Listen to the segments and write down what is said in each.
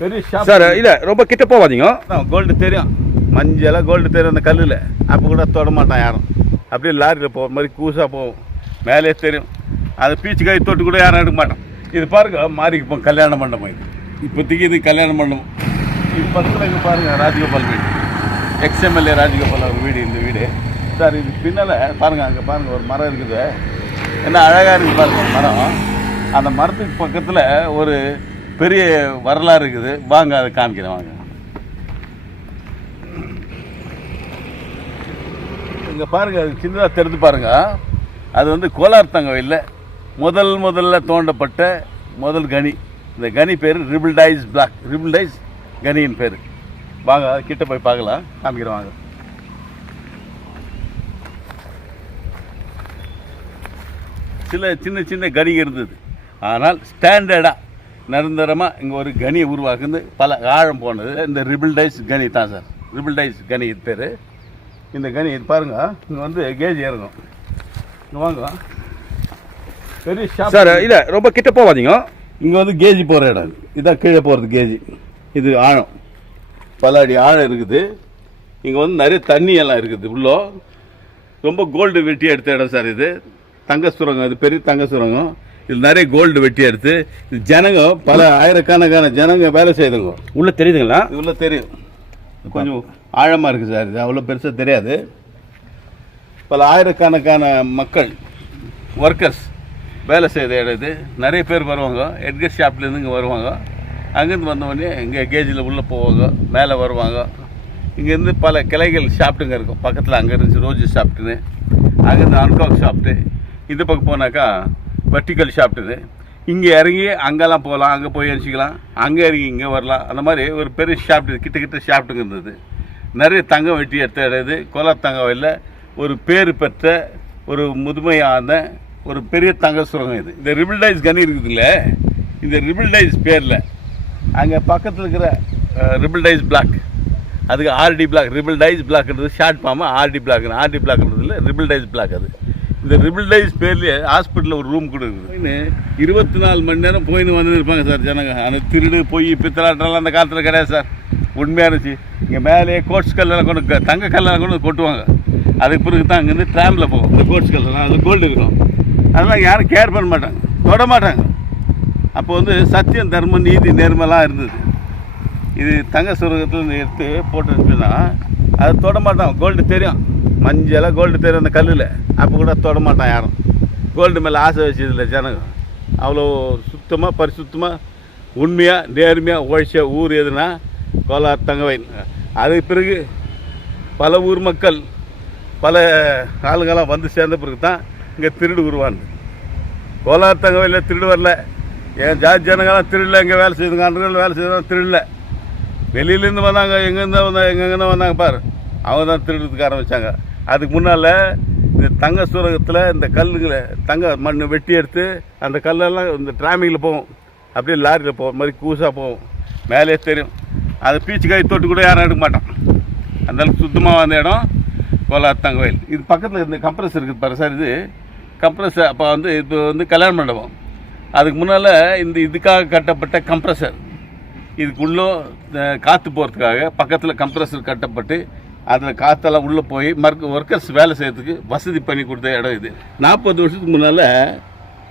பெரிய shop sir. இல்லை ரொம்ப கிட்ட போகாதீங்க. கோல்டு தெரியும், மஞ்சளாக கோல்டு தெரியும் அந்த கல்லில். அப்போ கூட தொட மாட்டான் யாரும். அப்படியே லாரியில் போகிற மாதிரி கூசாக போகும், மேலே தெரியும். அது பீச்சு கை தொட்டு கூட யாரும் எடுக்க மாட்டான். இது பாருங்க, மாறிக்கு போகும் கல்யாண மண்டபம். இது இப்போதைக்கு இது கல்யாண மண்டபம். இது பக்கத்தில் இங்கே பாருங்கள் ராஜகோபால் வீடு, எக்ஸ்எம்எல்ஏ ராஜகோபால் அவர் வீடு. இந்த வீடு சார். இது பின்னால் பாருங்கள், அங்கே பாருங்கள் ஒரு மரம் இருக்குது. என்ன அழகாக இருக்குது பாருங்கள் மரம். அந்த மரத்துக்கு பக்கத்தில் ஒரு பெரிய வரலாறு இருக்குது. வாங்க அதை காமிக்கிறேன் வாங்க. இங்கே பாருங்கள், அது சின்னதாக தெரிஞ்சு பாருங்கள். அது வந்து கோலார் தங்கவேலில் முதல்ல தோண்டப்பட்ட முதல் கனி. இந்த கனி பேர் ரிபிள்டைஸ் பிளாக், ரிபிள்டைஸ் கனியின் பேர். வாங்க கிட்ட போய் பார்க்கலாம், காமிக்கிறேன் வாங்க. சின்ன சின்ன கனி இருந்தது. ஆனால் ஸ்டாண்டர்டாக நிரந்தரமாக இங்கே ஒரு கனியை உருவாக்குது. பல ஆழம் போனது இந்த ரிபிள்டைஸ் கனி தான் சார். ரிபிள்டைஸ் கனி இது பேர். இந்த கனி இது பாருங்கள், இங்கே வந்து கேஜ் இறங்கும். இங்கே வாங்க, பெரிய ஷாப் சார். இல்லை ரொம்ப கிட்ட போகாதீங்க. இங்கே வந்து கேஜி போகிற இடம். இதான் கீழே போகிறது கேஜி. இது ஆழம், பல அடி ஆழம் இருக்குது. இங்கே வந்து நிறைய தண்ணி எல்லாம் இருக்குது உள்ளே. ரொம்ப கோல்டு வெட்டி எடுத்த இடம் சார் இது. தங்க சுரங்கம், இது பெரிய தங்க சுரங்கம். இது நிறைய கோல்டு வெட்டி எடுத்து இது ஜனங்க பல ஆயிரக்கணக்கான ஜனங்க வேலை செய்துங்க. உள்ளே தெரியுதுங்களா? இது உள்ளே தெரியும், கொஞ்சம் ஆழமாக இருக்குது சார். இது அவ்வளோ பெருசாக தெரியாது. பல ஆயிரக்கணக்கான மக்கள், ஒர்க்கர்ஸ் வேலை செய்த இடம் இது. நிறைய பேர் வருவாங்க. எட்கர் ஷாப்லேருந்து இங்கே வருவாங்க. அங்கேருந்து வந்தவொடனே இங்கே கேஜில் உள்ளே போவாங்க, மேலே வருவாங்க. இங்கேருந்து பல கிளைகள் ஷாப்ட்டுங்க இருக்கும். பக்கத்தில் அங்கே இருந்துச்சு ரோஜு ஷாப்ட்டுன்னு, அங்கேருந்து அன்காக் ஷாப்ட்டு. இந்த பக்கம் போனாக்கா வெர்டிக்கல் ஷாப்ட்டுது. இங்கே இறங்கி அங்கெல்லாம் போகலாம், அங்கே போய் எரிச்சிக்கலாம், அங்கே இறங்கி இங்கே வரலாம். அந்த மாதிரி ஒரு பெரிய ஷாப்ட்டு, கிட்ட ஷாப்ட்டுங்க இருந்தது. நிறைய தங்கம் வெட்டி எடுத்த இடம் இது. கோலார் தங்கவேலில் ஒரு பேர் பெற்ற ஒரு முதுமையான ஒரு பெரிய தங்க சுரங்கம் இது. இந்த ரிபிள்டைஸ் கனி இருக்குதுல்ல, இந்த ரிபிள்டைஸ் பேரில் அங்கே பக்கத்தில் இருக்கிற ரிபிள்டைஸ் பிளாக், அதுக்கு ஆர்டி பிளாக். ரிபிள்டைஸ் பிளாக்ன்றது short form. RT block, RT பிளாக்ன்றதுல ரிபிள்டைஸ் பிளாக். அது இந்த ரிபிள்டைஸ் பேர்லேயே ஹாஸ்பிட்டலில் ஒரு ரூம் கூட இருக்குது. 24 மணி நேரம் போயின்னு வந்து இருப்பாங்க சார் ஜனங்க. அந்த திருடு போய் பித்தலாட்டெல்லாம் அந்த காலத்தில் கிடையாது சார். உண்மையாக இருந்துச்சு. இங்கே மேலேயே கோட்ஸ் கல்லெல்லாம் கொண்டு, தங்க கல்லெல்லாம் கொண்டு கொட்டுவாங்க. அதுக்கு பிறகு தான் அங்கேருந்து ட்ராமில் போகும் இந்த கோட்ஸ் கல்லாம். அது கோல்டு இருக்கும். அதெல்லாம் யாரும் கேர் பண்ண மாட்டாங்க, தொட மாட்டாங்க. அப்போ வந்து சத்தியம், தர்மம், நீதி, நேர்மைலாம் இருந்தது. இது தங்க சுரங்கத்தில் எடுத்து போட்டுருந்துச்சுன்னா அது தொட மாட்டான். கோல்டு தெரியும், மஞ்சளாக கோல்டு தெரியும் அந்த கல்லில். அப்போ கூட தொட மாட்டான் யாரும். கோல்டு மேலே ஆசை வச்சதில்லை ஜனங்க. அவ்வளோ சுத்தமாக, பரிசுத்தமாக, உண்மையாக, நேர்மையாக உழைச்ச ஊர் எதுனா கோலார் தங்கவேல். அதுக்கு பிறகு பல ஊர் மக்கள், பல ஆளுங்கள்லாம் வந்து சேர்ந்த பிறகு தான் இங்கே திருடு உருவானது. கோலார் தங்கவேலில் திருடு வரல. என் ஜாதி ஜனங்கள்லாம் திருடல. இங்கே வேலை செய்யுதுங்க, ஆண்டுகள் வேலை செய்யணும், திருடல. வெளியிலேருந்து வந்தாங்க, எங்கேருந்து வந்தாங்க, எங்கெங்கே வந்தாங்க பாரு, அவங்க தான் திருடுறதுக்கு ஆரம்பித்தாங்க. அதுக்கு முன்னால் இந்த தங்க சுரங்கத்தில் இந்த கல்லுங்களை, தங்க மண் வெட்டி எடுத்து அந்த கல்லெல்லாம் இந்த டிராமிங்கில் போகும். அப்படியே லாரியில் போகிற மாதிரி கூசாக போகும், மேலே தெரியும். அது பீச்சு கை தொட்டு கூட யாரும் எடுக்க மாட்டான். அந்தளவுக்கு சுத்தமாக வந்த இடம் கோலார் தங்கவேல். இது பக்கத்தில் இந்த கம்ப்ரஸர் இருக்குது பாரு சார். இது கம்ப்ரஸர். அப்போ வந்து இது வந்து கல்யாண மண்டபம். அதுக்கு முன்னால் இதுக்காக கட்டப்பட்ட கம்ப்ரஸர். இதுக்குள்ளே காற்று போகிறதுக்காக பக்கத்தில் கம்ப்ரஸர் கட்டப்பட்டு அதில் காற்றெல்லாம் உள்ளே போய் ஒர்க்கர்ஸ் வேலை செய்கிறதுக்கு வசதி பண்ணி கொடுத்த இடம் இது. 40 வருஷத்துக்கு முன்னால்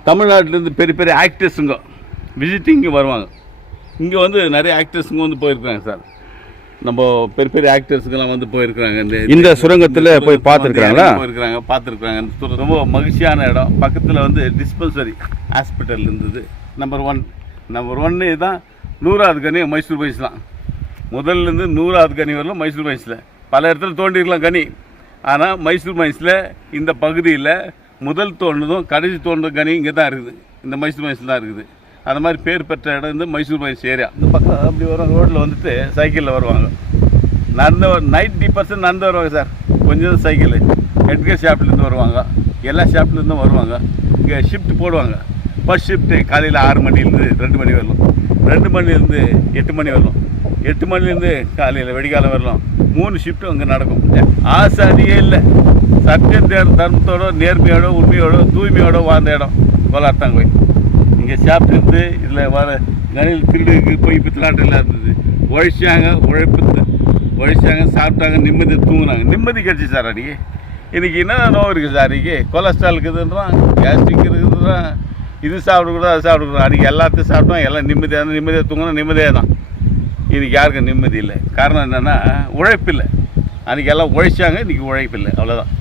தமிழ்நாட்டிலேருந்து பெரிய பெரிய ஆக்டர்ஸுங்க விசிட்டிங்கு வருவாங்க. இங்கே வந்து நிறைய ஆக்டர்ஸுங்க வந்து போயிருக்காங்க சார். நம்ம பெரிய பெரிய ஆக்டர்ஸுக்கெல்லாம் வந்து போயிருக்கிறாங்க. இந்த சுரங்கத்தில் போய் பார்த்துருக்குறாங்களா? போயிருக்கிறாங்க, பார்த்துருக்குறாங்க. ரொம்ப மகிழ்ச்சியான இடம். பக்கத்தில் வந்து டிஸ்பென்சரி ஹாஸ்பிட்டல் இருந்தது. நம்பர் 1 தான் 100வது கனி மைசூர் மைன்ஸ் தான். முதல்லேருந்து 100வது கனி வரலாம் மைசூர் மைன்ஸில். பல இடத்துல தோண்டிருக்கலாம் கனி. ஆனால் மைசூர் மைன்ஸில் இந்த பகுதியில் முதல் தோண்டதும் கடைசி தோன்ற கனி இங்கே தான் இருக்குது. இந்த மைசூர் மைன்ஸில் தான் இருக்குது. அந்த மாதிரி பேர் பெற்ற இடம் இந்த மைசூர் மைன்ஸ் ஏரியா. இந்த பக்கம் அப்படி வரும், ரோட்டில் வந்துட்டு சைக்கிளில் வருவாங்க. 90% நடந்து வருவாங்க சார். கொஞ்சம் சைக்கிள். எட்கர் ஷாப்லேருந்து வருவாங்க, எல்லா ஷாப்லேருந்தும் வருவாங்க. இங்கே ஷிஃப்ட் போடுவாங்க. ஃபர்ஸ்ட் ஷிஃப்ட்டு காலையில் 6 மணிலேருந்து 2 மணி வரலாம், 2 மணிலேருந்து 8 மணி வரலாம், 8 மணிலேருந்து காலையில் வெடிகாலம் வரலாம். 3 ஷிஃப்ட்டும் அங்கே நடக்கும். ஆசாரியே இல்லை. சத்தியம் தர்மத்தோட, நேர்மையோட, உண்மையோட, தூய்மையோட வாழ்ந்த இடம் கோலார் தங்கவேல். இங்கே சாப்பிட்டு இதில் வர கணில் திருடுக்கு போய் பித்தலாட்டெல்லாம் இருந்தது. உழைச்சாங்க சாப்பிட்டாங்க, நிம்மதியை தூங்குனாங்க. நிம்மதி கிடச்சி சார் அன்றைக்கி. இன்றைக்கி என்ன நோய் இருக்குது சார்? அன்றைக்கி கொலஸ்ட்ரால் இருக்குதுன்றான், கேஸ்ட்ரிக் இருக்குதுன்றான், இது சாப்பிடக்கூடாது அது சாப்பிடக்கூடாது. அன்றைக்கி எல்லாத்தையும் சாப்பிட்டோம், எல்லாம் நிம்மதியாக தூங்கணும், நிம்மதியாக தான். இன்றைக்கி யாருக்கும் நிம்மதி இல்லை. காரணம் என்னென்னா உழைப்பு இல்லை. அன்றைக்கி எல்லாம் உழைச்சாங்க, இன்றைக்கி உழைப்பு இல்லை, அவ்வளோதான்.